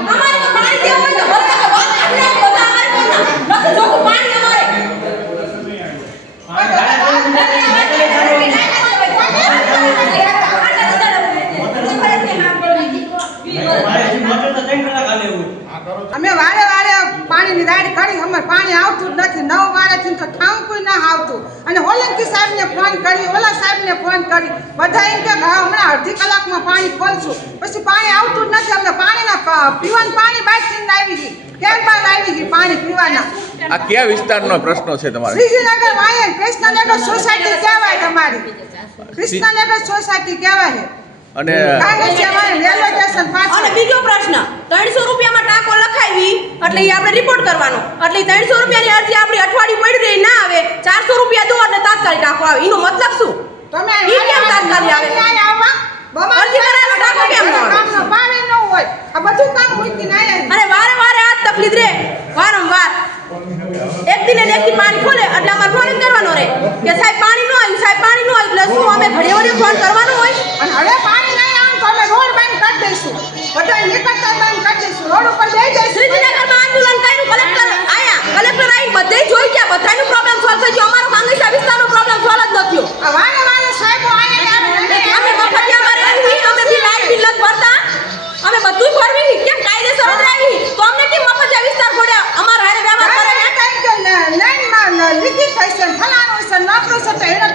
અમારે તો પાણી દેવું હોય તો ભરતા કે વાત આપણે બધા અમારે કોના નથી જોતું પાણી અમારે અમે વારે વારે પાણીની દાડી કરી અમારે પાણી આવતું જ નથી 9 વારેથી તો ઠામ કોઈ ના આવતું અને હોલંકી સાહેબને ફોન કરી ઓલા સાહેબને ફોન કરી બધા એમ કે હમણાં અડધી કલાકમાં પાણી ખોલશું પછી પાણી આવતું જ નથી અમને પાણીના પીવાનું પાણી બાટલીને આવી ગઈ ત્યારબાદ આવી ગઈ પાણી પીવાના આ કયા વિસ્તારનો પ્રશ્ન છે તમારે? શ્રીજીનગર વાયર કૃષ્ણનગર સોસાયટી કહેવાય તમારી કૃષ્ણનગર સોસાયટી કહેવાય અને રેલવે સ્ટેશન પાસે અને બીજો પ્રશ્ન 300 રૂપિયામાં ટાંકો લખાવી એટલે ઈ આપણે રિપોર્ટ કરવાનો એટલે 300 રૂપિયાની અરજી આપણી અઠવાડિયું પડી રહી ના આવે 400 રૂપિયા દો એટલે તાત્કાલિક ટાંકો આવે એનો મતલબ શું? તમે ઈ કેમ તાત્કાલિક આવે? અરજી કરાયેલો ટાંકો કેમ ન આવે? પાણી ન હોય આ બધું કામ મૂકીને આયા અને વારે વારે આ તકલીફ રે વારંવાર એક દિને એક દી પાણી ખોલે એટલે અમારે ફોન કરવાનો રહે કે સાહેબ પાણી ન આવ્યું સાહેબ પાણી ન આવ્યું એટલે શું અમે ઘડીએ ઘડીએ ફોન કરવાનો હોય અને હવે પાણી નહીં આમ તો અમે રોડ બંધ કરી દઈશું બધા નીકળતા બંધ કરી દઈશું રોડ ઉપર જઈ જઈશું શ્રીજીનગરમાં આંદોલન કર્યું કલેક્ટર આયા કલેક્ટર આવીને બધે જોઈ ગયા બધાનો પ્રોબ્લેમ સોલ્વ થઈ ગયો અમારો માંગીસા વિસ્તારનો પ્રોબ્લેમ સોલ્વ જ ન થયો આ વારે વારે સાહેબો આયા અમે મફતિયામાં રહેવી અમે બી લાઈટ બિલ નથી ભરતા અમે બધું ભરવી કેમ કાયદેસર ઉતરાવી તો અમને કેમ મફતિયા વિસ્તાર છોડ્યા અમારા હારે વ્યવહાર કરે લાઈનમાં લીકેજ થઈ છે ફલાણું છે નોકરું છે તો એને